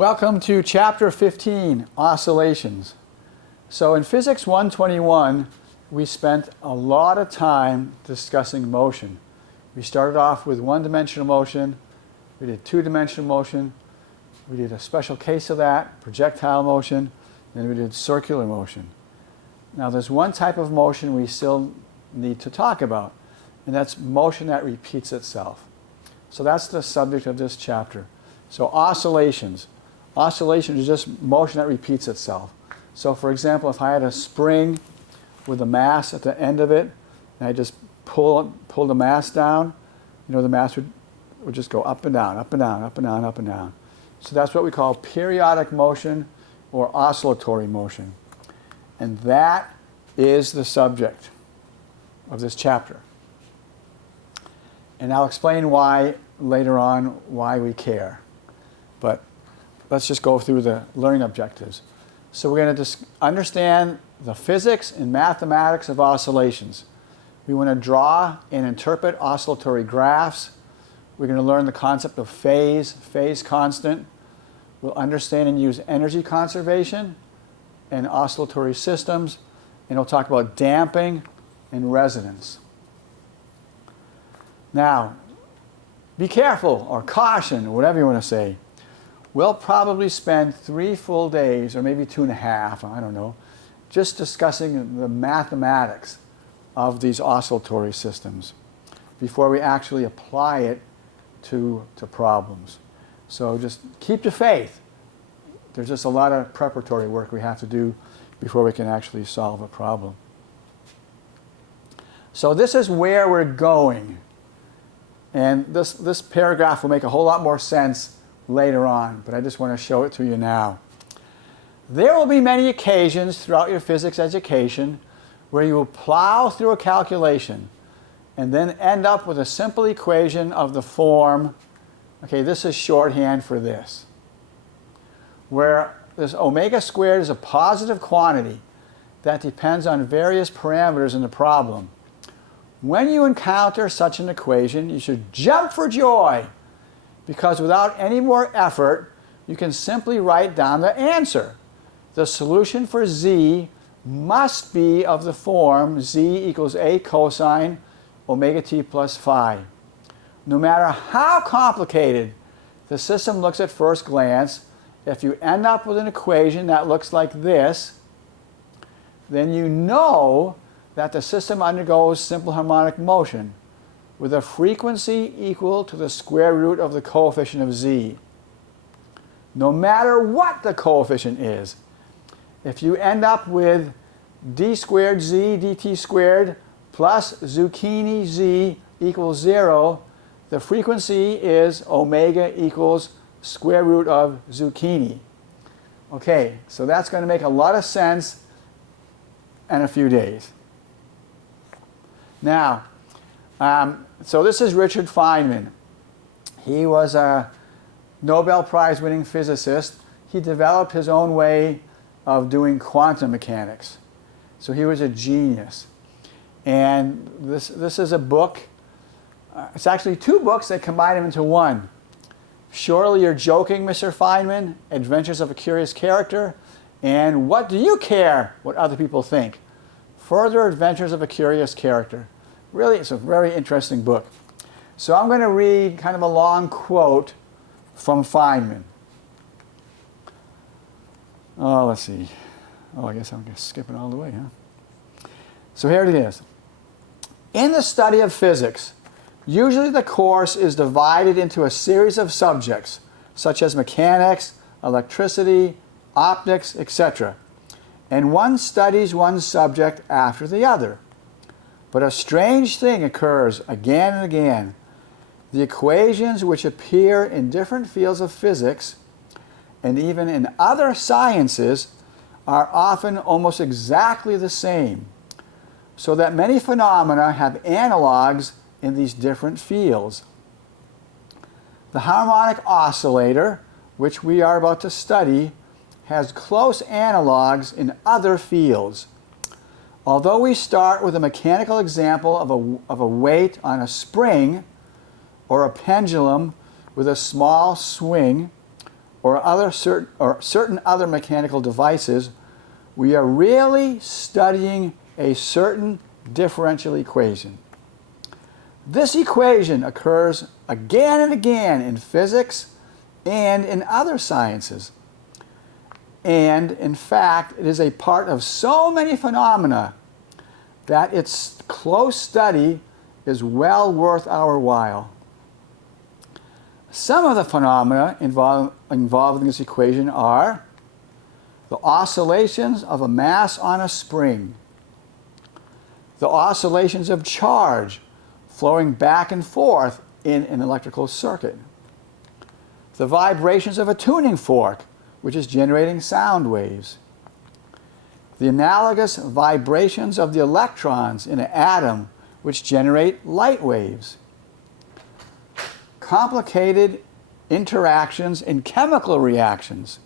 Welcome to Chapter 15, Oscillations. So in Physics 121, we spent a lot of time discussing motion. We started off with one-dimensional motion, we did two-dimensional motion, we did a special case of that, projectile motion, then we did circular motion. Now there's one type of motion we still need to talk about, and that's motion that repeats itself. So that's the subject of this chapter. So oscillations. Oscillations is just motion that repeats itself. So for example, if I had a spring with a mass at the end of it, and I just pull the mass down, you know, the mass would just go up and down, up and down, up and down, up and down. So that's what we call periodic motion or oscillatory motion. And that is the subject of this chapter. And I'll explain why later on, why we care. But let's just go through the learning objectives. So we're going to understand the physics and mathematics of oscillations. We want to draw and interpret oscillatory graphs. We're going to learn the concept of phase constant. We'll understand and use energy conservation and oscillatory systems. And we'll talk about damping and resonance. Now, be careful, or caution, or whatever you want to say. We'll probably spend 3 full days, or maybe 2.5, I don't know, just discussing the mathematics of these oscillatory systems before we actually apply it to problems. So just keep the faith. There's just a lot of preparatory work we have to do before we can actually solve a problem. So this is where we're going. And this paragraph will make a whole lot more sense later on, but I just want to show it to you now. There will be many occasions throughout your physics education where you will plow through a calculation and then end up with a simple equation of the form, okay, this is shorthand for this, where this omega squared is a positive quantity that depends on various parameters in the problem. When you encounter such an equation, you should jump for joy, because without any more effort, you can simply write down the answer. The solution for z must be of the form z equals a cosine omega t plus phi. No matter how complicated the system looks at first glance, if you end up with an equation that looks like this, then you know that the system undergoes simple harmonic motion with a frequency equal to the square root of the coefficient of z. No matter what the coefficient is, if you end up with d squared z dt squared plus zucchini z equals 0, the frequency is omega equals square root of zucchini. Okay, so that's going to make a lot of sense in a few days. Now, so this is Richard Feynman. He was a Nobel Prize winning physicist. He developed his own way of doing quantum mechanics. So he was a genius. And this is a book. It's actually 2 books that combine them into one. Surely You're Joking, Mr. Feynman, Adventures of a Curious Character, and What Do You Care What Other People Think? Further Adventures of a Curious Character. Really, it's a very interesting book. So I'm going to read kind of a long quote from Feynman. Oh, let's see. Oh, I guess I'm just skipping all the way, huh? So here it is. In the study of physics, usually the course is divided into a series of subjects, such as mechanics, electricity, optics, etc. And one studies one subject after the other. But a strange thing occurs again and again. The equations which appear in different fields of physics and even in other sciences are often almost exactly the same, so that many phenomena have analogs in these different fields. The harmonic oscillator, which we are about to study, has close analogs in other fields. Although we start with a mechanical example of a weight on a spring or a pendulum with a small swing, or certain other mechanical devices, we are really studying a certain differential equation. This equation occurs again and again in physics and in other sciences. And in fact, it is a part of so many phenomena that its close study is well worth our while. Some of the phenomena involved in this equation are the oscillations of a mass on a spring, the oscillations of charge flowing back and forth in an electrical circuit, the vibrations of a tuning fork, which is generating sound waves, the analogous vibrations of the electrons in an atom, which generate light waves, complicated interactions in chemical reactions,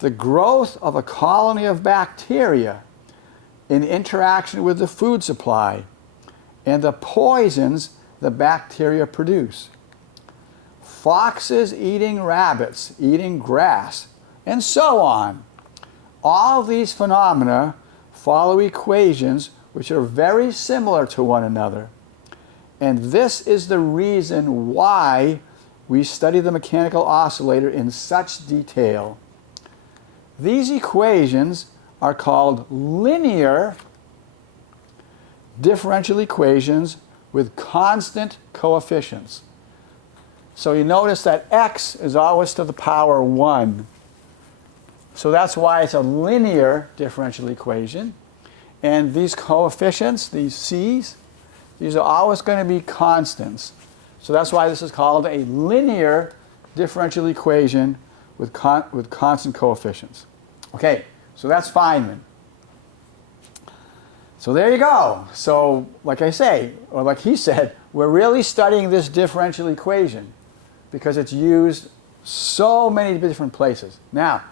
the growth of a colony of bacteria in interaction with the food supply, and the poisons the bacteria produce, foxes eating rabbits, eating grass, and so on. All these phenomena follow equations which are very similar to one another. And this is the reason why we study the mechanical oscillator in such detail. These equations are called linear differential equations with constant coefficients. So you notice that x is always to the power 1. So that's why it's a linear differential equation. And these coefficients, these c's, these are always going to be constants. So that's why this is called a linear differential equation with constant coefficients. Okay, so that's Feynman. So there you go. So like I say, or like he said, we're really studying this differential equation because it's used so many different places. Now,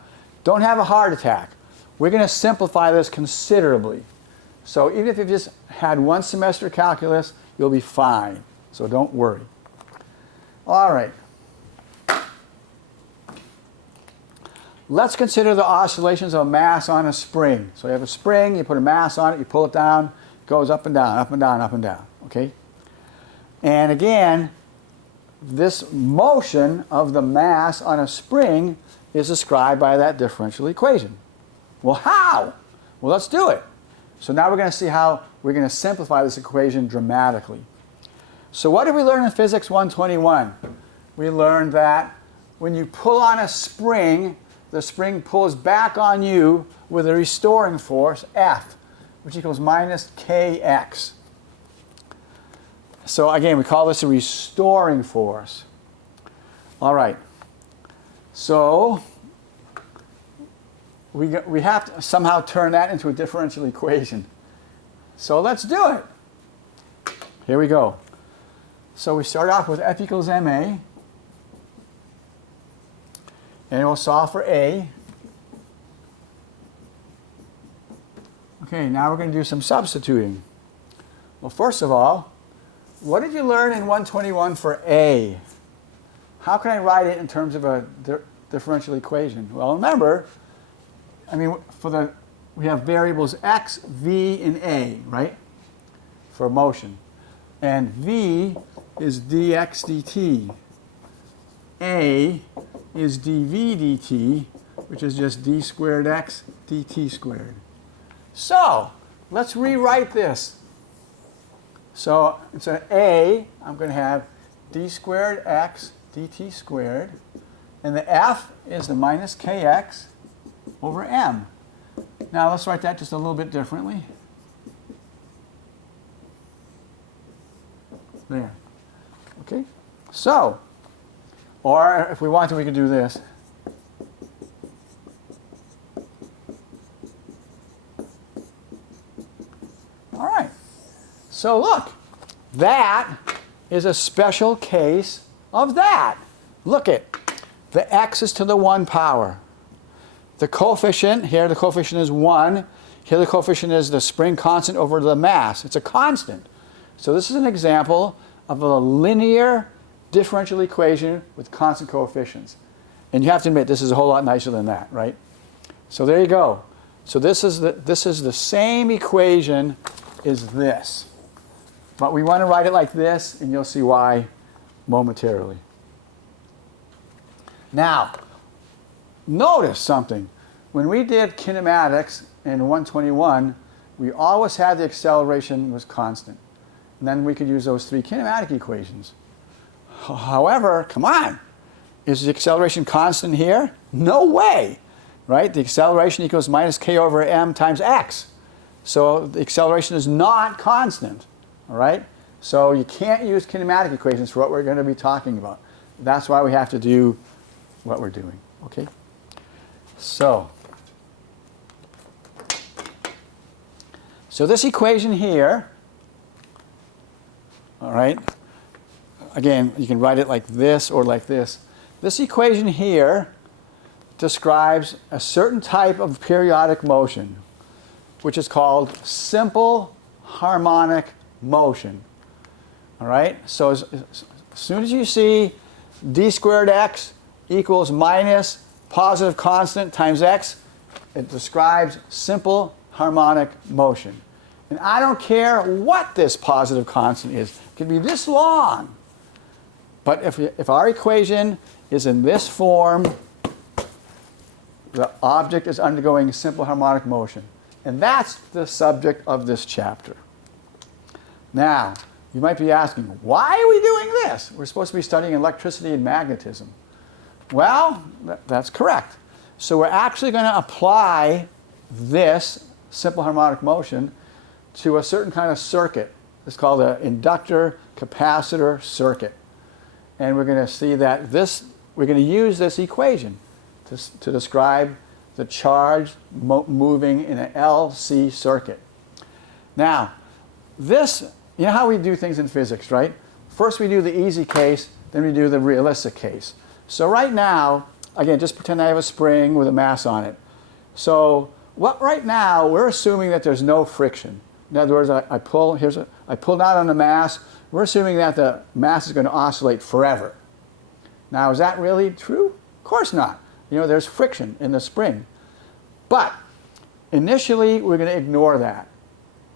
don't have a heart attack. We're going to simplify this considerably. So even if you've just had one semester calculus, you'll be fine. So don't worry. All right. Let's consider the oscillations of a mass on a spring. So you have a spring, you put a mass on it, you pull it down, it goes up and down, up and down, up and down. Okay? And again, this motion of the mass on a spring is described by that differential equation. Well, how? Well, let's do it. So now we're going to see how we're going to simplify this equation dramatically. So what did we learn in Physics 121? We learned that when you pull on a spring, the spring pulls back on you with a restoring force, F, which equals minus kx. So again, we call this a restoring force. All right. So we have to somehow turn that into a differential equation. So let's do it. Here we go. So we start off with F equals ma. And we'll solve for A. Okay, now we're going to do some substituting. Well, first of all, what did you learn in 121 for A? How can I write it in terms of a differential equation? Well, remember, we have variables x, v, and a, right? For motion. And v is dx dt. A is dv dt, which is just d squared x dt squared. So let's rewrite this. So instead of a, I'm going to have d squared x dt squared, and the f is the minus kx over m. Now let's write that just a little bit differently. There. Okay? So, or if we want to, we can do this. All right. So look, that is a special case of that. Look it. The x is to the 1 power. The coefficient, here the coefficient is 1. Here the coefficient is the spring constant over the mass. It's a constant. So this is an example of a linear differential equation with constant coefficients. And you have to admit, this is a whole lot nicer than that, right? So there you go. So this is the same equation as this. But we want to write it like this, and you'll see why momentarily. Now, notice something. When we did kinematics in 121, we always had the acceleration was constant. And then we could use those three kinematic equations. However, come on, is the acceleration constant here? No way, right? The acceleration equals minus k over m times x. So the acceleration is not constant, all right? So you can't use kinematic equations for what we're going to be talking about. That's why we have to do what we're doing, okay? So this equation here, all right, again, you can write it like this or like this. This equation here describes a certain type of periodic motion, which is called simple harmonic motion. All right? So as soon as you see d squared x equals minus positive constant times x, it describes simple harmonic motion. And I don't care what this positive constant is. It can be this long. But if our equation is in this form, the object is undergoing simple harmonic motion. And that's the subject of this chapter. Now, you might be asking, why are we doing this? We're supposed to be studying electricity and magnetism. Well, that's correct. So we're actually going to apply this simple harmonic motion to a certain kind of circuit. It's called an inductor capacitor circuit. And we're going to see that we're going to use this equation to describe the charge moving in an LC circuit. Now, you know how we do things in physics, right? First we do the easy case, then we do the realistic case. So right now, again, just pretend I have a spring with a mass on it. So right now, we're assuming that there's no friction. In other words, I pull down on the mass. We're assuming that the mass is going to oscillate forever. Now, is that really true? Of course not. You know, there's friction in the spring. But initially, we're going to ignore that.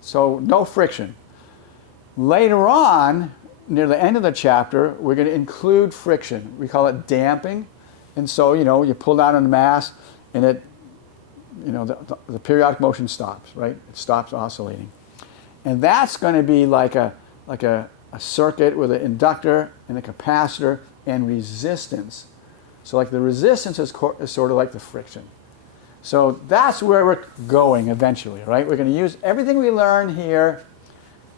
So no friction. Later on, near the end of the chapter, we're going to include friction. We call it damping. And so, you know, you pull down on the mass, and the periodic motion stops, right? It stops oscillating. And that's going to be like a circuit with an inductor and a capacitor and resistance. So like the resistance is sort of like the friction. So that's where we're going eventually, right? We're going to use everything we learn here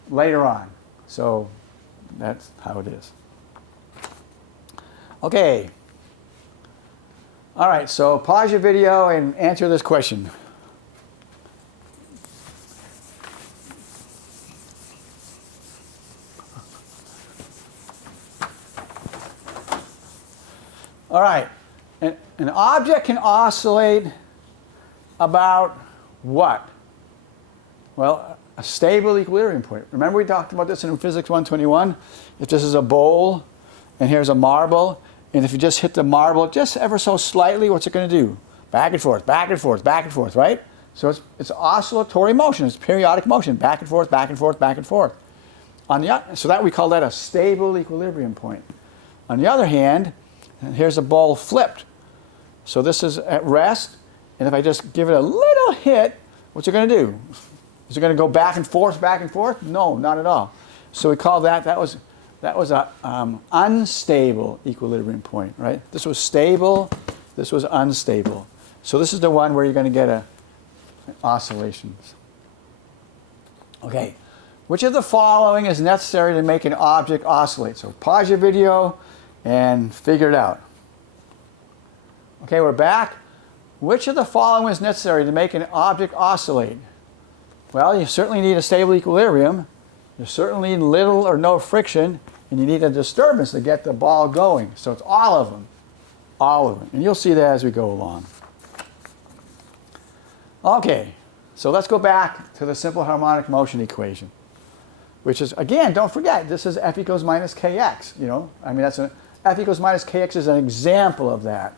later on. So that's how it is. Okay. All right, so pause your video and answer this question. All right, an object can oscillate about what? Well, a stable equilibrium point. Remember we talked about this in Physics 121? If this is a bowl, and here's a marble, and if you just hit the marble just ever so slightly, what's it going to do? Back and forth, back and forth, back and forth, right? So it's oscillatory motion. It's periodic motion, back and forth, back and forth, back and forth. So that we call that a stable equilibrium point. On the other hand, here's a ball flipped. So this is at rest, and if I just give it a little hit, what's it going to do? Is it going to go back and forth, back and forth? No, not at all. So we call that was a unstable equilibrium point, right? This was stable, this was unstable. So this is the one where you're going to get oscillations. Okay, which of the following is necessary to make an object oscillate? So pause your video and figure it out. Okay, we're back. Which of the following is necessary to make an object oscillate? Well, you certainly need a stable equilibrium. You certainly need little or no friction, and you need a disturbance to get the ball going. So it's all of them. All of them. And you'll see that as we go along. Okay, so let's go back to the simple harmonic motion equation, which is, again, don't forget, this is F equals minus kx, you know? I mean, F equals minus kx is an example of that.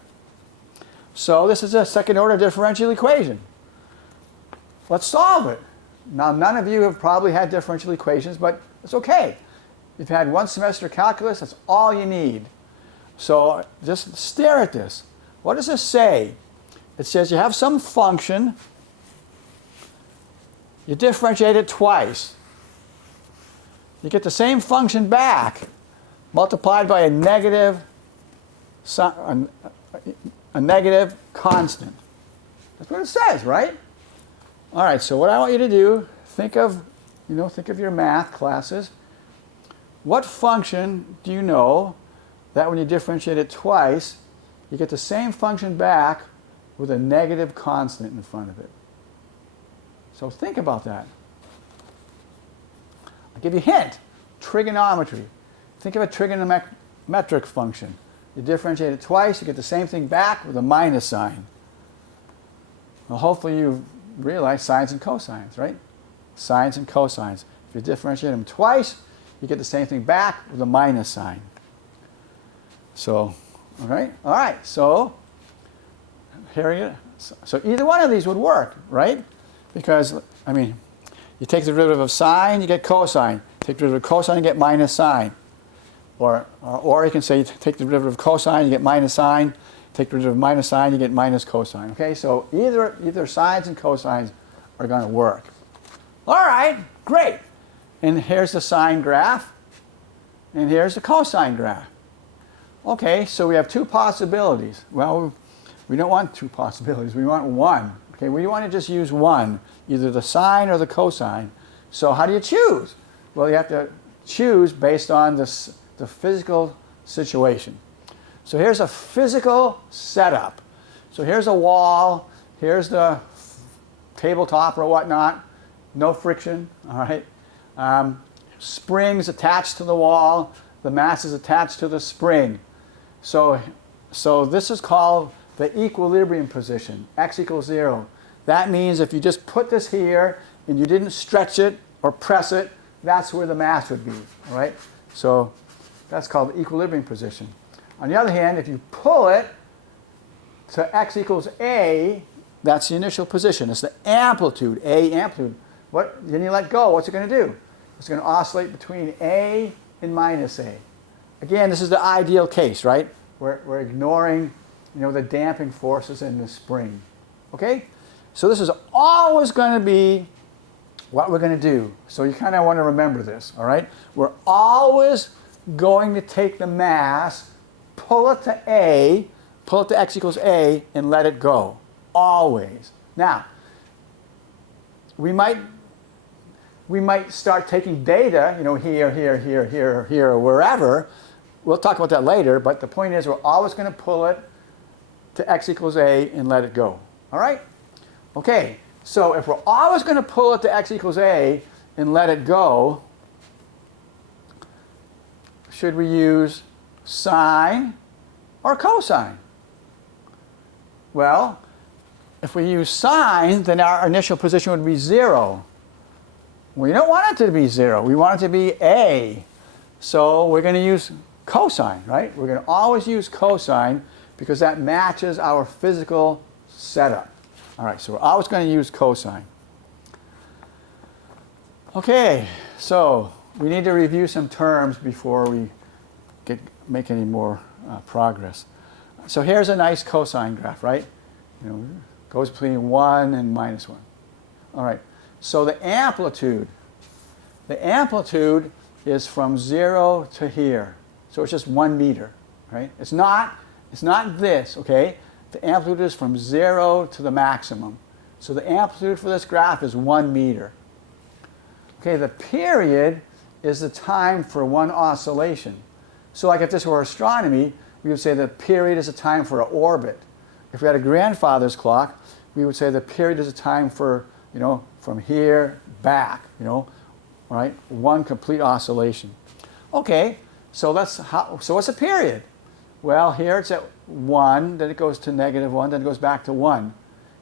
So this is a second order differential equation. Let's solve it. Now, none of you have probably had differential equations, but it's okay. If you had one semester calculus, that's all you need. So just stare at this. What does this say? It says you have some function, you differentiate it twice. You get the same function back, multiplied by a negative constant. That's what it says, right? All right, so what I want you to do, think of your math classes. What function do you know that when you differentiate it twice, you get the same function back with a negative constant in front of it? So think about that. I'll give you a hint. Trigonometry. Think of a trigonometric function. You differentiate it twice, you get the same thing back with a minus sign. Well, hopefully you realize sines and cosines, right? Sines and cosines. If you differentiate them twice, you get the same thing back with a minus sign. So, all right. So so either one of these would work, right? Because, I mean, you take the derivative of sine, you get cosine. Take the derivative of cosine, you get minus sine. Or you can say you take the derivative of cosine, you get minus sine. Take the derivative of minus sine, you get minus cosine. Okay, so either sines and cosines are going to work. All right, great. And here's the sine graph, and here's the cosine graph. Okay, so we have two possibilities. Well, we don't want two possibilities. We want one. Okay, we want to just use one, either the sine or the cosine. So how do you choose? Well, you have to choose based on the physical situation. So here's a physical setup. So here's a wall. Here's the tabletop or whatnot. No friction, all right? Springs attached to the wall. The mass is attached to the spring. So this is called the equilibrium position, x equals 0. That means if you just put this here and you didn't stretch it or press it, that's where the mass would be, all right? So that's called the equilibrium position. On the other hand, if you pull it to x equals a, that's the initial position. It's the amplitude, a amplitude. Then you let go, what's it going to do? It's going to oscillate between a and minus a. Again, this is the ideal case, right? We're ignoring, the damping forces in the spring. Okay? So this is always going to be what we're going to do. So you kind of want to remember this, all right? We're always going to take the mass, pull it to a, pull it to x equals a, and let it go. Always. Now, we might start taking data, here, or wherever. We'll talk about that later, but the point is we're always going to pull it to x equals a and let it go. All right? Okay, so if we're always going to pull it to x equals a and let it go, should we use sine or cosine? Well, if we use sine, then our initial position would be 0. We don't want it to be 0. We want it to be a. So we're going to use cosine, right? We're going to always use cosine because that matches our physical setup. All right, so we're always going to use cosine. Okay, so we need to review some terms before we make any more progress. So here's a nice cosine graph, right? Goes between 1 and minus 1. All right, so the amplitude is from 0 to here. So it's just 1 meter, right? It's not this, okay? The amplitude is from 0 to the maximum. So the amplitude for this graph is 1 meter. Okay, the period is the time for one oscillation. So like if this were astronomy, we would say the period is the time for an orbit. If we had a grandfather's clock, we would say the period is the time for, from here back, right? One complete oscillation. Okay, so what's a period? Well, here it's at 1, then it goes to -1, then it goes back to 1.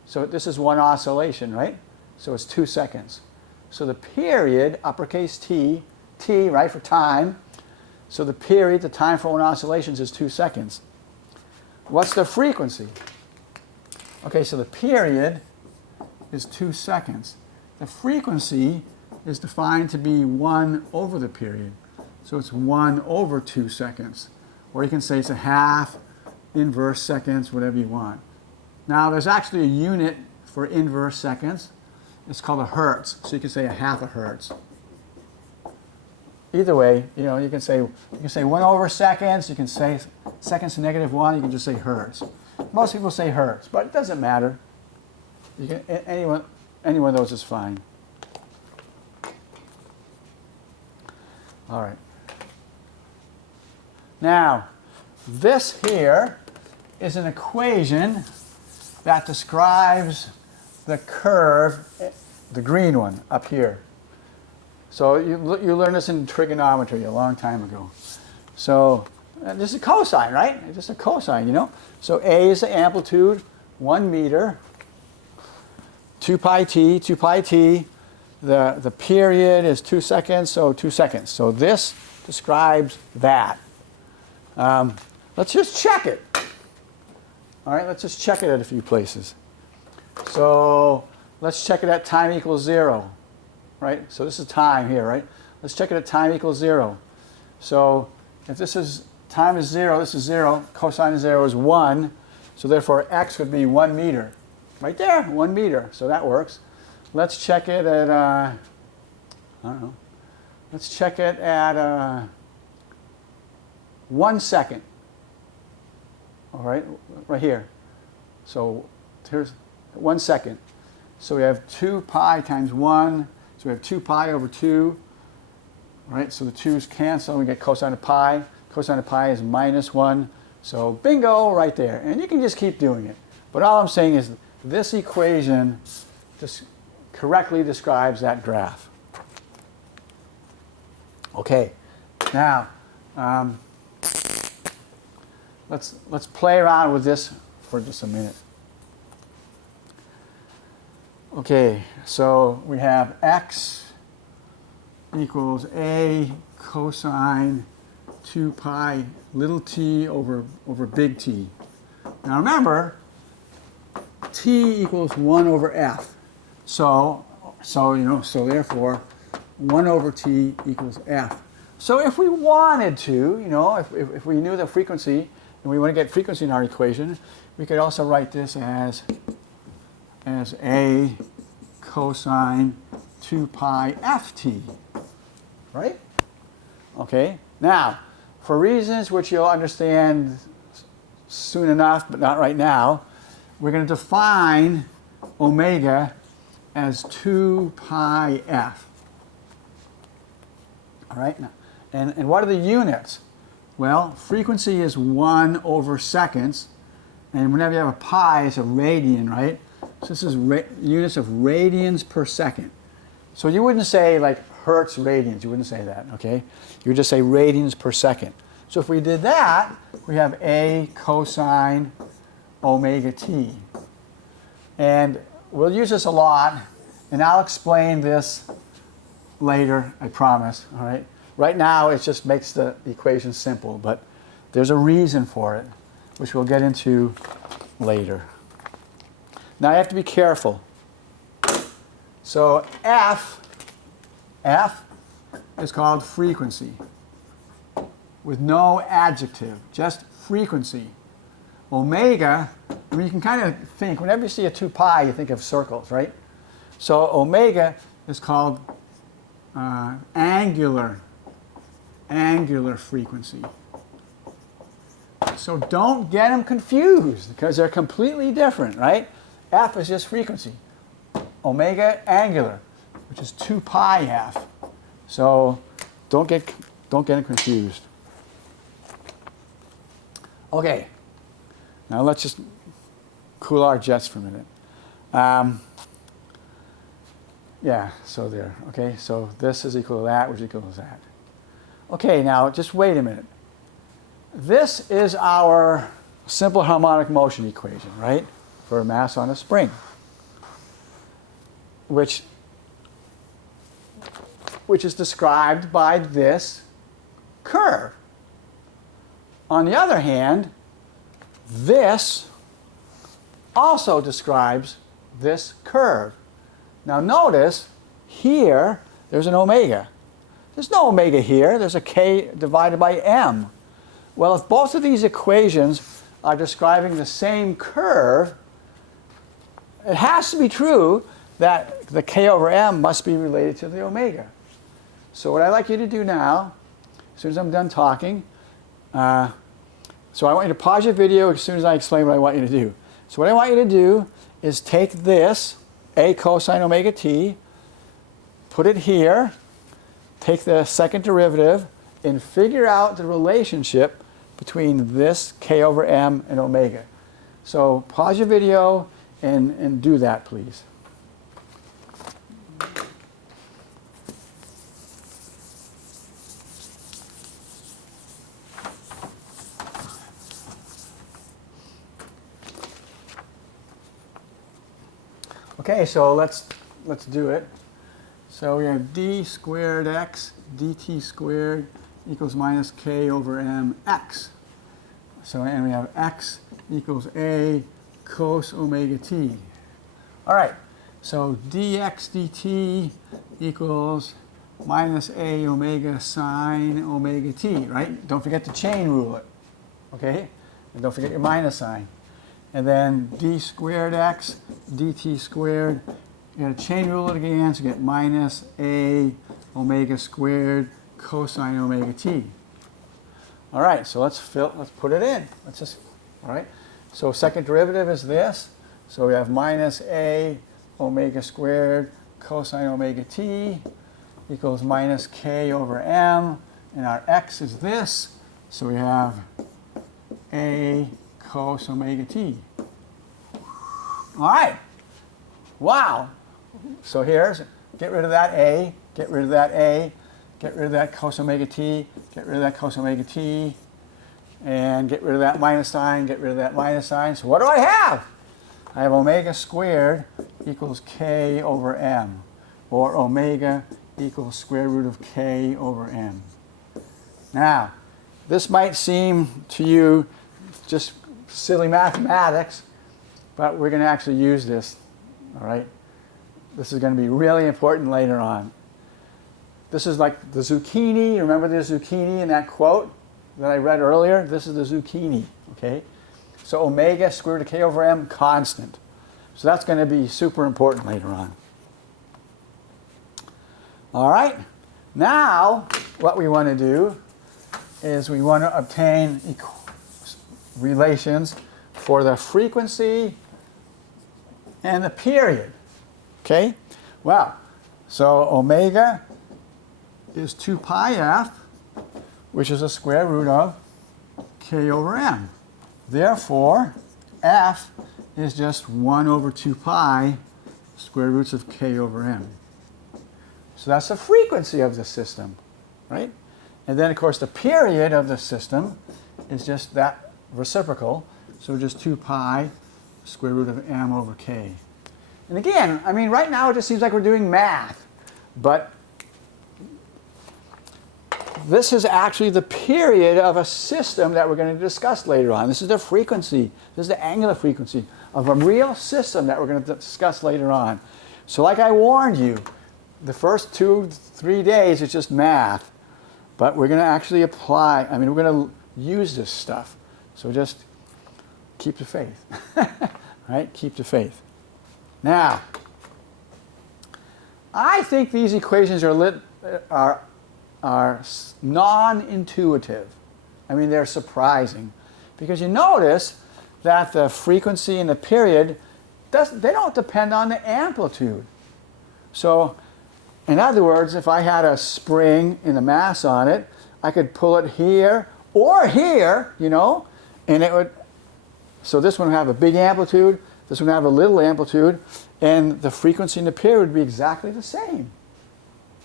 So this is one oscillation, right? So it's 2 seconds. So the period, uppercase T, right, for time. So the period, the time for one oscillation is 2 seconds. What's the frequency? Okay, so the period is 2 seconds. The frequency is defined to be 1 over the period. So it's 1 over 2 seconds. Or you can say it's a half, inverse seconds, whatever you want. Now there's actually a unit for inverse seconds. It's called a hertz. So you can say a half a hertz. Either way, you know, you can say 1 over seconds, you can say seconds to -1, you can just say hertz. Most people say hertz, but it doesn't matter. You can, any one of those is fine. All right. Now, this here is an equation that describes the curve, the green one up here. So you learned this in trigonometry a long time ago. So this is cosine, right? It's just a cosine, you know. So A is the amplitude, 1 meter, 2 pi t, 2 pi t. The period is 2 seconds, so 2 seconds. So this describes that. Let's just check it. All right, let's just check it at a few places. So let's check it at time equals 0. Right? So this is time here, right? Let's check it at time equals 0. So if this is time is 0, this is 0, cosine of 0 is 1, so therefore x would be 1 meter. Right there, 1 meter, so that works. Let's check it at, I don't know, let's check it at 1 second. All right, right here. So here's 1 second. So we have 2 pi times 1. So we have 2 pi over 2, right? So the 2's cancel, and we get cosine of pi. Cosine of pi is -1. So bingo, right there. And you can just keep doing it. But all I'm saying is this equation just correctly describes that graph. Okay, now let's play around with this for just a minute. Okay, so we have x equals a cosine 2 pi little t over big T. Now remember, t equals 1 over f. So therefore 1 over t equals f. So if we wanted to, if we knew the frequency and we want to get frequency in our equation, we could also write this as a cosine 2 pi ft, right? Okay, now, for reasons which you'll understand soon enough, but not right now, we're going to define omega as 2 pi f. All right, now, and what are the units? Well, frequency is 1 over seconds, and whenever you have a pi, it's a radian, right? So this is units of radians per second. So you wouldn't say like hertz radians. You wouldn't say that, okay? You would just say radians per second. So if we did that, we have a cosine omega t. And we'll use this a lot, and I'll explain this later, I promise, all right? Right now, it just makes the equation simple, but there's a reason for it, which we'll get into later. Now I have to be careful. So F is called frequency with no adjective, just frequency. Omega, I mean, you can kind of think, whenever you see a 2 pi, you think of circles, right? So omega is called angular frequency. So don't get them confused because they're completely different, right? F is just frequency. Omega, angular, which is 2 pi f. So don't get them confused. Okay, now let's just cool our jets for a minute. Yeah, so there. Okay, so this is equal to that, which equals that. Okay, now just wait a minute. This is our simple harmonic motion equation, right? For a mass on a spring, which is described by this curve. On the other hand, this also describes this curve. Now notice here there's an omega. There's no omega here. There's a k divided by m. Well, if both of these equations are describing the same curve, it has to be true that the k over m must be related to the omega. So what I'd like you to do now, as soon as I'm done talking, so I want you to pause your video as soon as I explain what I want you to do. So what I want you to do is take this, a cosine omega t, put it here, take the second derivative, and figure out the relationship between this k over m and omega. So pause your video and do that, please. Okay, so let's do it. So we have d squared x dt squared equals minus k over m x. So, and we have x equals a cos omega t. All right, so dx dt equals minus a omega sine omega t, right? Don't forget to chain rule it, okay? And don't forget your minus sign. And then d squared x dt squared, you're going to chain rule it again, so you get minus a omega squared cosine omega t. All right, so let's put it in. All right. So second derivative is this. So we have minus a omega squared cosine omega t equals minus k over m, and our x is this. So we have a cos omega t. All right. Wow. So here's, get rid of that a, get rid of that a, get rid of that cos omega t, get rid of that cos omega t, and get rid of that minus sign, get rid of that minus sign. So what do I have? I have omega squared equals k over m, or omega equals square root of k over m. Now, this might seem to you just silly mathematics, but we're going to actually use this, all right? This is going to be really important later on. This is like the zucchini. Remember the zucchini in that quote that I read earlier? This is the zucchini, okay? So omega square root of k over m constant. So that's going to be super important later on. All right. Now, what we want to do is we want to obtain relations for the frequency and the period. Okay? Well, so omega is 2 pi f, which is a square root of k over m. Therefore, f is just 1 over 2 pi square roots of k over m. So that's the frequency of the system, right? And then, of course, the period of the system is just that reciprocal, so just 2 pi square root of m over k. And again, I mean, right now it just seems like we're doing math, but this is actually the period of a system that we're going to discuss later on. This is the frequency, this is the angular frequency of a real system that we're going to discuss later on. So like I warned you, the first 2-3 days is just math, but we're going to actually apply, I mean, we're going to use this stuff. So just keep the faith, right? Keep the faith. Now, I think these equations are non-intuitive. I mean, they're surprising. Because you notice that the frequency and the period, they don't depend on the amplitude. So, in other words, if I had a spring and a mass on it, I could pull it here or here, you know, and it would, so this one would have a big amplitude, this one would have a little amplitude, and the frequency and the period would be exactly the same,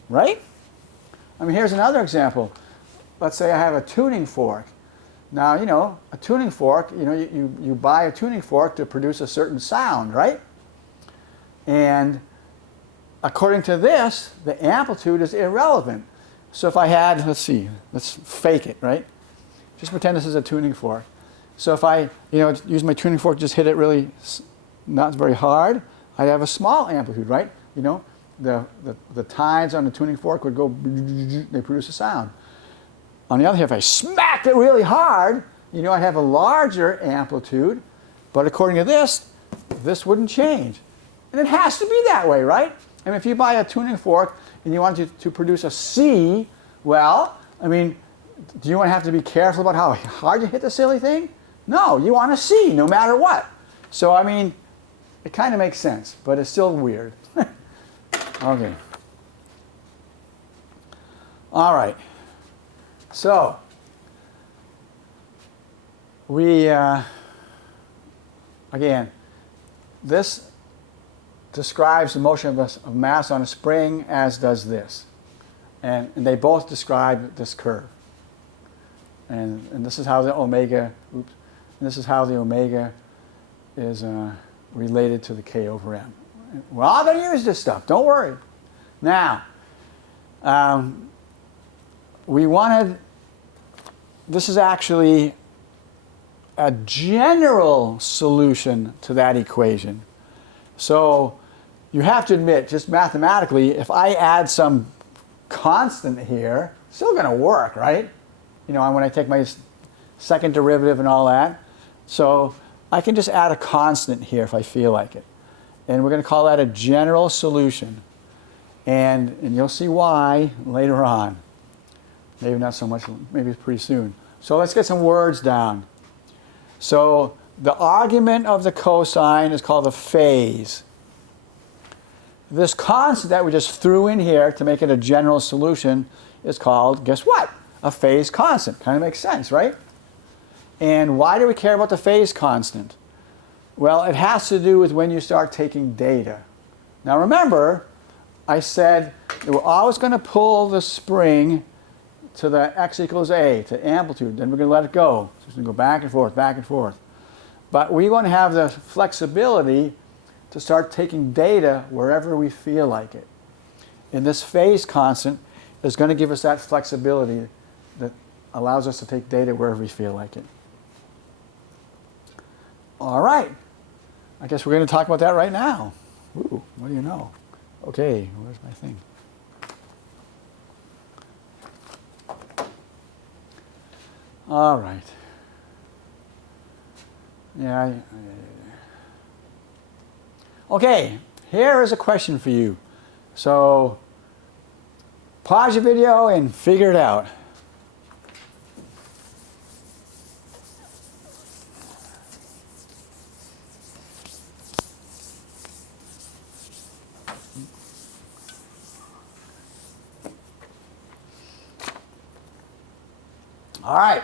right? I mean, here's another example. Let's say I have a tuning fork. Now, you know, a tuning fork, you know, you buy a tuning fork to produce a certain sound, right? And according to this, the amplitude is irrelevant. So if I had, let's see, let's fake it, right? Just pretend this is a tuning fork. So if I, you know, use my tuning fork, just hit it really not very hard, I'd have a small amplitude, right? You know, the tines on the tuning fork would go, they produce a sound. On the other hand, if I smacked it really hard, you know, I'd have a larger amplitude, but according to this wouldn't change. And it has to be that way, right? I mean, if you buy a tuning fork and you want to produce a C, well, I mean, do you want to have to be careful about how hard you hit the silly thing? No, you want a C no matter what. So, I mean, it kind of makes sense, but it's still weird. Okay. All right. So, we, again, this describes the motion of mass on a spring, as does this. And they both describe this curve. And this is how the omega, and this is how the omega is related to the K over M. We're all going to use this stuff, don't worry. Now, we wanted, this is actually a general solution to that equation. So you have to admit, just mathematically, if I add some constant here, it's still going to work, right? You know, when I take my second derivative and all that. So I can just add a constant here if I feel like it. And we're going to call that a general solution. And you'll see why later on. Maybe not so much, maybe pretty soon. So let's get some words down. So the argument of the cosine is called the phase. This constant that we just threw in here to make it a general solution is called, guess what? A phase constant. Kind of makes sense, right? And why do we care about the phase constant? Well, it has to do with when you start taking data. Now remember, I said that we're always going to pull the spring to the x equals a, to amplitude. Then we're going to let it go. So it's going to go back and forth, back and forth. But we want to have the flexibility to start taking data wherever we feel like it. And this phase constant is going to give us that flexibility that allows us to take data wherever we feel like it. All right. I guess we're going to talk about that right now. Ooh, what do you know? Okay, where's my thing? All right. Yeah. Okay, here is a question for you. So, pause your video and figure it out. All right.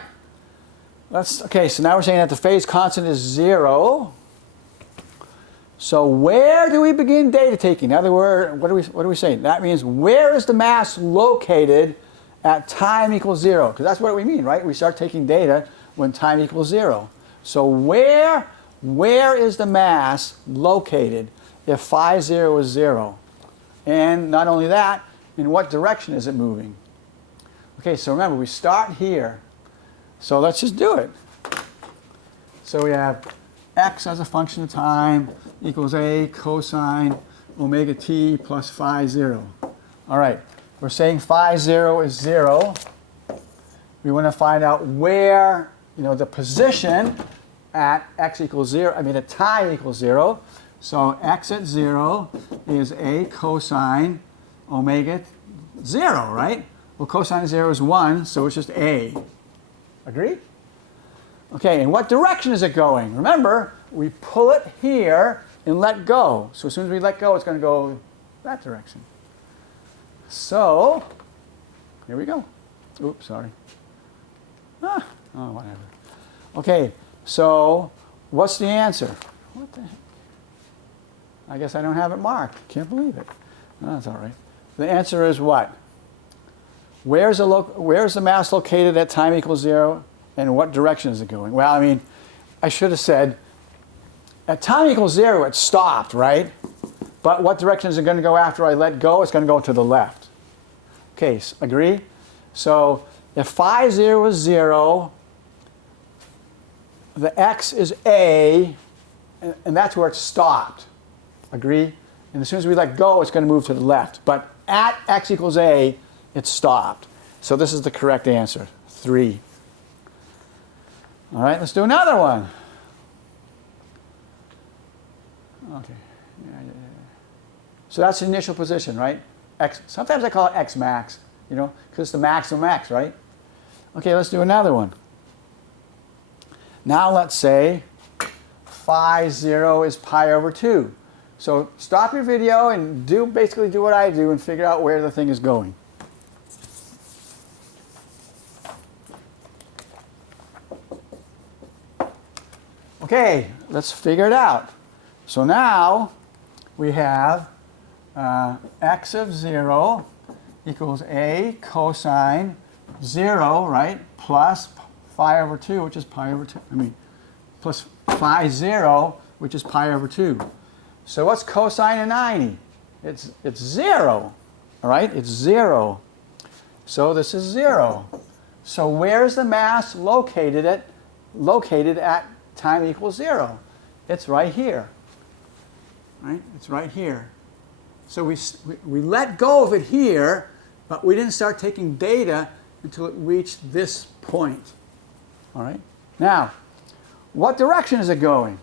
Okay, so now we're saying that the phase constant is 0. So where do we begin data taking? In other words, what are we saying? That means where is the mass located at time equals 0? Because that's what we mean, right? We start taking data when time equals 0. So where is the mass located if phi 0 is 0? And not only that, in what direction is it moving? Okay, so remember, we start here. So let's just do it. So we have x as a function of time equals a cosine omega t plus phi 0. All right, we're saying phi 0 is 0. We want to find out where, you know, the position at x equals 0, I mean at time equals 0. So x at 0 is a cosine omega 0, right? Well, cosine of 0 is 1, so it's just a. Agreed? Okay, in what direction is it going? Remember, we pull it here and let go. So as soon as we let go, it's going to go that direction. So, here we go. Oops, sorry. Oh, whatever. Okay, so what's the answer? What the heck? I guess I don't have it marked. Can't believe it. No, that's all right. The answer is what? Where's the mass located at time equals 0, and what direction is it going? Well, I mean, I should have said, at time equals 0, it stopped, right? But what direction is it going to go after I let go? It's going to go to the left. Okay, agree? So if phi 0 is 0, the x is a, and that's where it stopped. Agree? And as soon as we let go, it's going to move to the left. But at x equals a, it stopped. So this is the correct answer, 3. All right, let's do another one. Okay. So that's the initial position, right? X. Sometimes I call it x max, you know, because it's the maximum x, right? Okay, let's do another one. Now let's say phi 0 is pi over 2. So stop your video and basically do what I do and figure out where the thing is going. Okay, let's figure it out. So now we have x of 0 equals a cosine 0, right, plus phi over 2, which is pi over 2. Plus phi 0, which is pi over 2. So what's cosine of 90? It's 0, all right? It's 0. So this is 0. So where's the mass located at time equals 0? It's right here, right? It's right here. So we let go of it here, but we didn't start taking data until it reached this point, all right? Now, what direction is it going?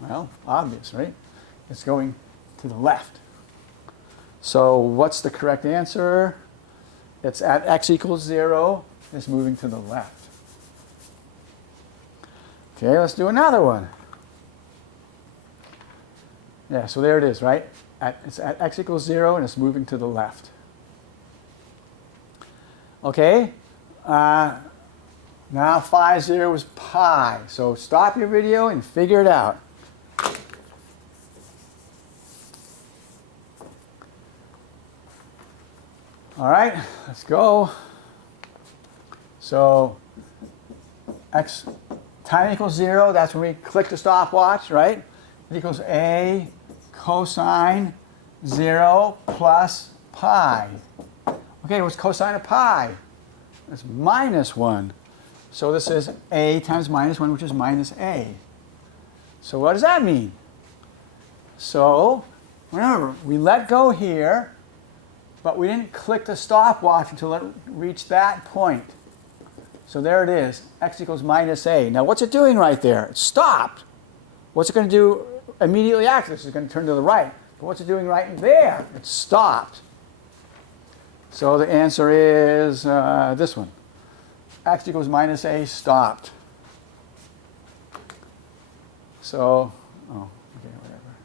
Well, obvious, right? It's going to the left. So what's the correct answer? It's at x equals 0. It's moving to the left. Okay, let's do another one. Yeah, so there it is, right? It's at x equals 0, and it's moving to the left. Okay, now phi 0 is pi. So stop your video and figure it out. All right, let's go. So x time equals 0, that's when we click the stopwatch, right? It equals a cosine 0 plus pi. Okay, what's cosine of pi? It's minus 1. So this is a times minus 1, which is minus a. So what does that mean? So remember, we let go here, but we didn't click the stopwatch until it reached that point. So there it is, x equals minus a. Now what's it doing right there? It stopped. What's it going to do immediately after this? It's going to turn to the right. But what's it doing right there? It stopped. So the answer is this one. X equals minus a stopped. So, okay, whatever.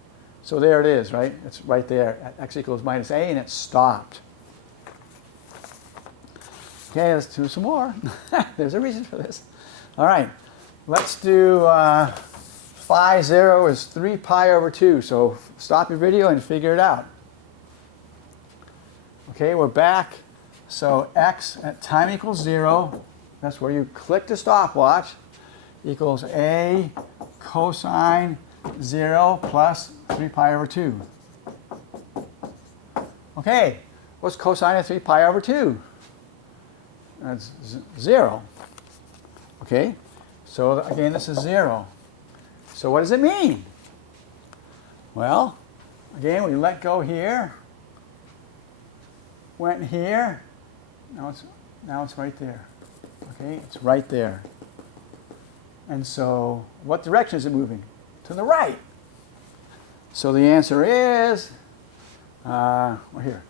So there it is, right? It's right there at x equals minus a, and it stopped. Okay, let's do some more. There's a reason for this. All right, let's do phi 0 is 3 pi over 2. So stop your video and figure it out. Okay, we're back. So x at time equals 0, that's where you click the stopwatch, equals a cosine 0 plus 3 pi over 2. Okay, what's cosine of 3 pi over 2? That's 0. Okay, so again, this is 0. So what does it mean? Well, again, we let go here, went here, now it's right there. Okay, it's right there. And so what direction is it moving? To the right. So the answer is, well here,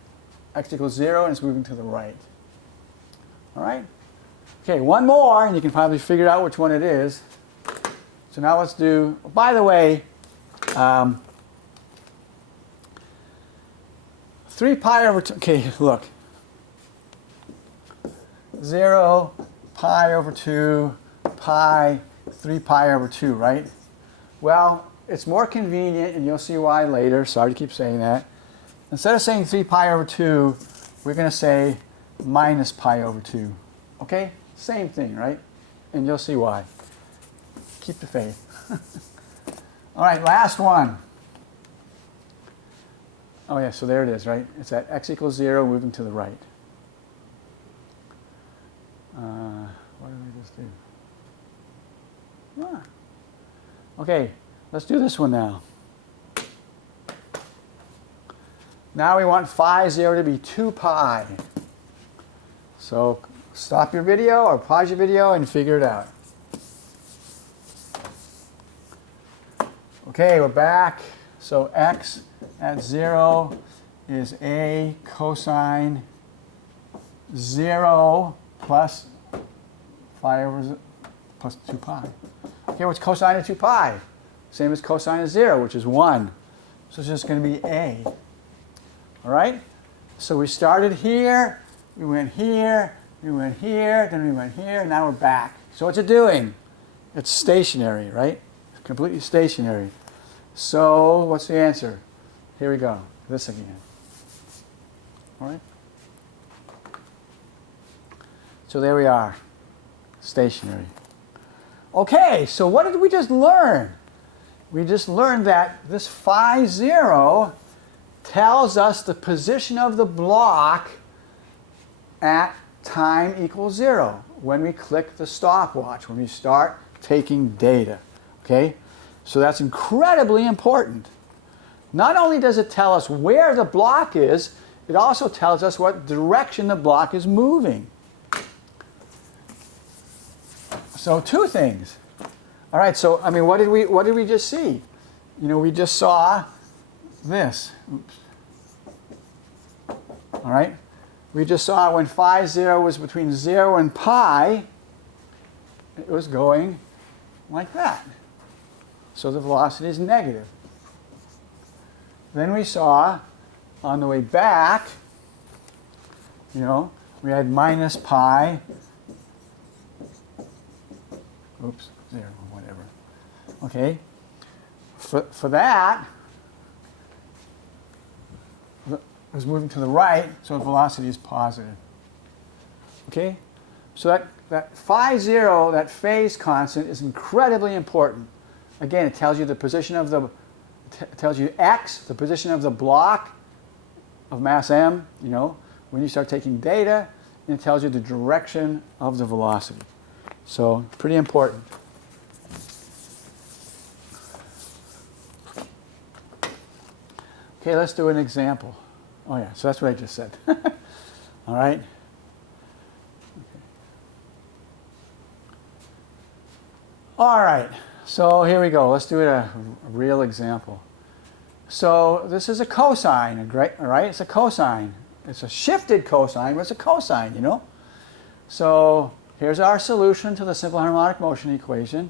x equals 0, and it's moving to the right. All right? Okay, one more, and you can probably figure out which one it is. So now let's do, by the way, 3 pi over 2, okay, look. 0, pi over 2, pi, 3 pi over 2, right? Well, it's more convenient, and you'll see why later. Sorry to keep saying that. Instead of saying 3 pi over 2, we're going to say minus pi over 2. Okay? Same thing, right? And you'll see why. Keep the faith. All right, last one. Oh, yeah, so there it is, right? It's at x equals 0, moving to the right. What did I just do? Okay, let's do this one now. Now we want phi 0 to be 2 pi. So stop your video or pause your video and figure it out. Okay, we're back. So x at 0 is a cosine 0 plus phi over plus 2 pi. Okay, what's cosine of 2 pi? Same as cosine of 0, which is 1. So it's just going to be a. All right? So we started here, we went here, we went here, then we went here, and now we're back. So what's it doing? It's stationary, right? It's completely stationary. So what's the answer? Here we go. This again. All right? So there we are. Stationary. Okay, so what did we just learn? We just learned that this phi 0 tells us the position of the block at time equals 0 when we click the stopwatch, when we start taking data. Okay? So that's incredibly important. Not only does it tell us where the block is, it also tells us what direction the block is moving. So two things. All right, so I mean, what did we just see? You know, we just saw this. Oops. All right? We just saw when phi 0 was between 0 and pi, it was going like that. So the velocity is negative. Then we saw on the way back, you know, we had minus pi, oops, 0, whatever. Okay? For that, it was moving to the right, so the velocity is positive. Okay? So that phi 0, that phase constant, is incredibly important. Again, it tells you the position of the, it tells you x, the position of the block of mass m, you know, when you start taking data, and it tells you the direction of the velocity. So, pretty important. Okay, let's do an example. Oh yeah, so that's what I just said. All right. Okay. All right, so here we go. Let's do a real example. So this is a cosine, all right? It's a cosine. It's a shifted cosine, but it's a cosine, you know? So here's our solution to the simple harmonic motion equation.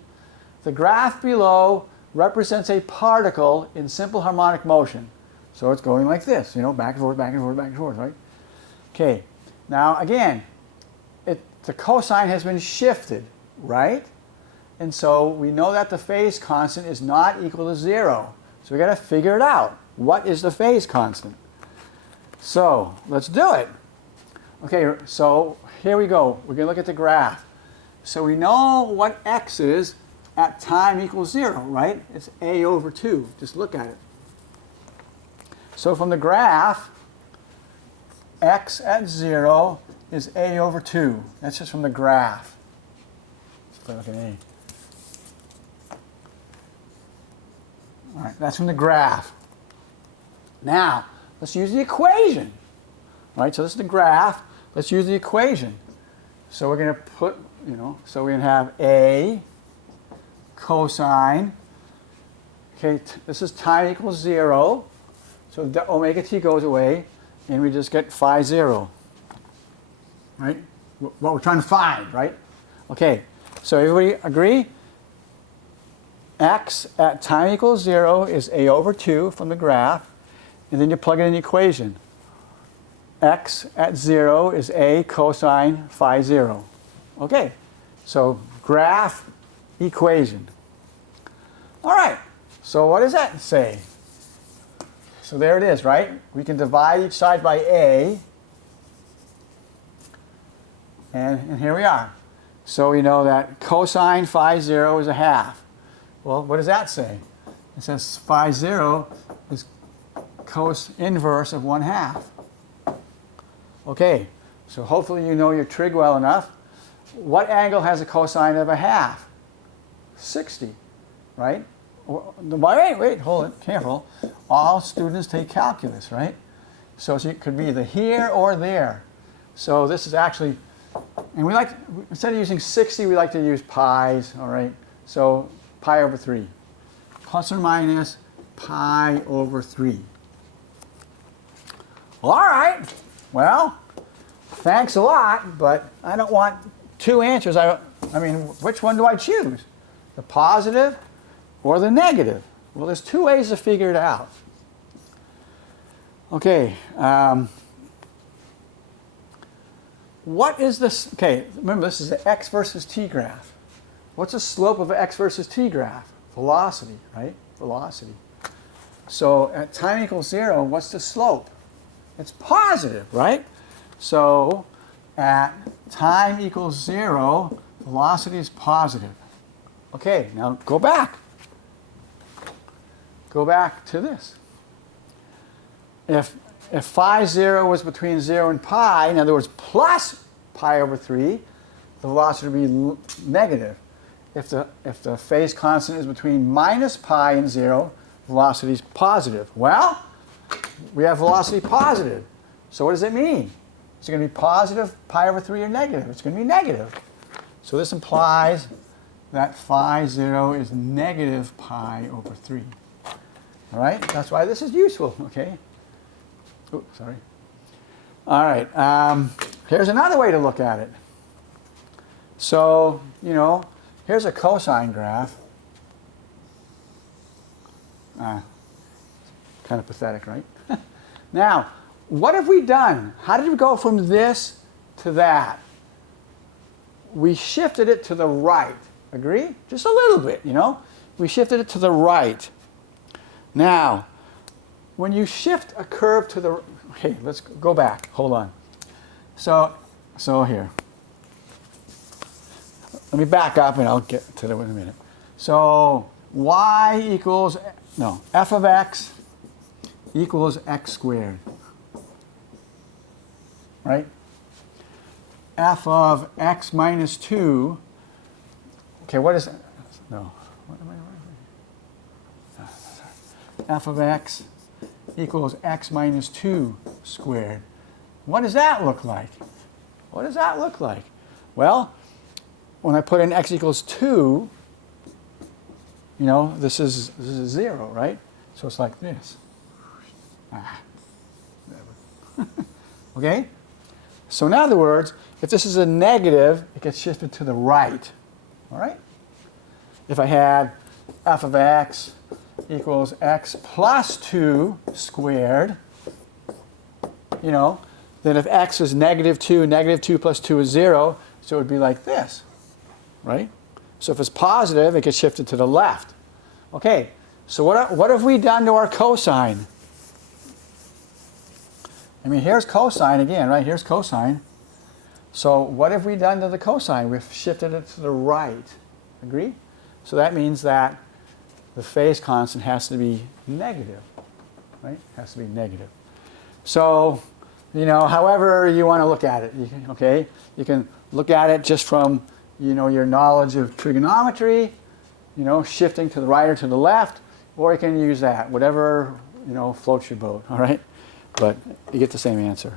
The graph below represents a particle in simple harmonic motion. So it's going like this, you know, back and forth, back and forth, back and forth, right? Okay, now again, the cosine has been shifted, right? And so we know that the phase constant is not equal to 0. So we've got to figure it out. What is the phase constant? So let's do it. Okay, so here we go. We're going to look at the graph. So we know what x is at time equals 0, right? It's a over 2. Just look at it. So from the graph, x at 0 is a over 2. That's just from the graph. Let's look at a. All right, that's from the graph. Now, let's use the equation. All right, so this is the graph. Let's use the equation. So we're going to put, you know, so we're going to have a cosine. Okay, this is time equals 0. So the omega t goes away, and we just get phi 0. Right? What we're trying to find, right? Okay, so everybody agree? X at time equals 0 is a over 2 from the graph, and then you plug it in the equation. X at 0 is a cosine phi 0. Okay, so graph equation. All right, so what does that say? So there it is, right? We can divide each side by a, and here we are. So we know that cosine phi 0 is a half. Well, what does that say? It says phi 0 is cos inverse of 1/2. Okay, so hopefully you know your trig well enough. What angle has a cosine of a half? 60, right? wait, hold it, careful. All students take calculus, right? So it could be either here or there. So this is actually, and we like, instead of using 60, we like to use pi's, all right? So pi over 3, plus or minus pi over 3. All right, well, thanks a lot, but I don't want two answers. I mean, which one do I choose? The positive or the negative? Well, there's two ways to figure it out. Okay, what is this? Okay, remember this is an x versus t graph. What's the slope of an x versus t graph? Velocity, right? Velocity. So at time equals 0, what's the slope? It's positive, right? So at time equals 0, velocity is positive. Okay, now go back. Go back to this. If phi 0 was between 0 and pi, in other words, plus pi over 3, the velocity would be negative. If the phase constant is between minus pi and 0, velocity is positive. Well, we have velocity positive. So what does it mean? Is it going to be positive pi over 3 or negative? It's going to be negative. So this implies that phi 0 is negative pi over 3. All right? That's why this is useful, okay? Oops, sorry. All right. Here's another way to look at it. So, you know, here's a cosine graph. Kind of pathetic, right? Now, what have we done? How did we go from this to that? We shifted it to the right. Agree? Just a little bit, you know? We shifted it to the right. Now, when you shift a curve to the... Okay, let's go back. Hold on. So here. Let me back up and I'll get to it in a minute. So y equals... No, f of x equals x squared. Right? F of x minus 2... Okay, what is... No. What am I writing? F of x equals x minus 2 squared. What does that look like? What does that look like? Well, when I put in x equals 2, you know, this is 0, right? So it's like this. Okay? So in other words, if this is a negative, it gets shifted to the right. All right? If I had f of x equals x plus 2 squared, you know, then if x is negative 2 plus 2 is 0, so it would be like this, right? So if it's positive, it gets shifted to the left. Okay, so what have we done to our cosine? I mean, here's cosine again, right? Here's cosine. So what have we done to the cosine? We've shifted it to the right. Agree? So that means that the phase constant has to be negative, right? Has to be negative. So, you know, however you want to look at it, okay? You can look at it just from, you know, your knowledge of trigonometry, you know, shifting to the right or to the left, or you can use that, whatever, you know, floats your boat, all right? But you get the same answer.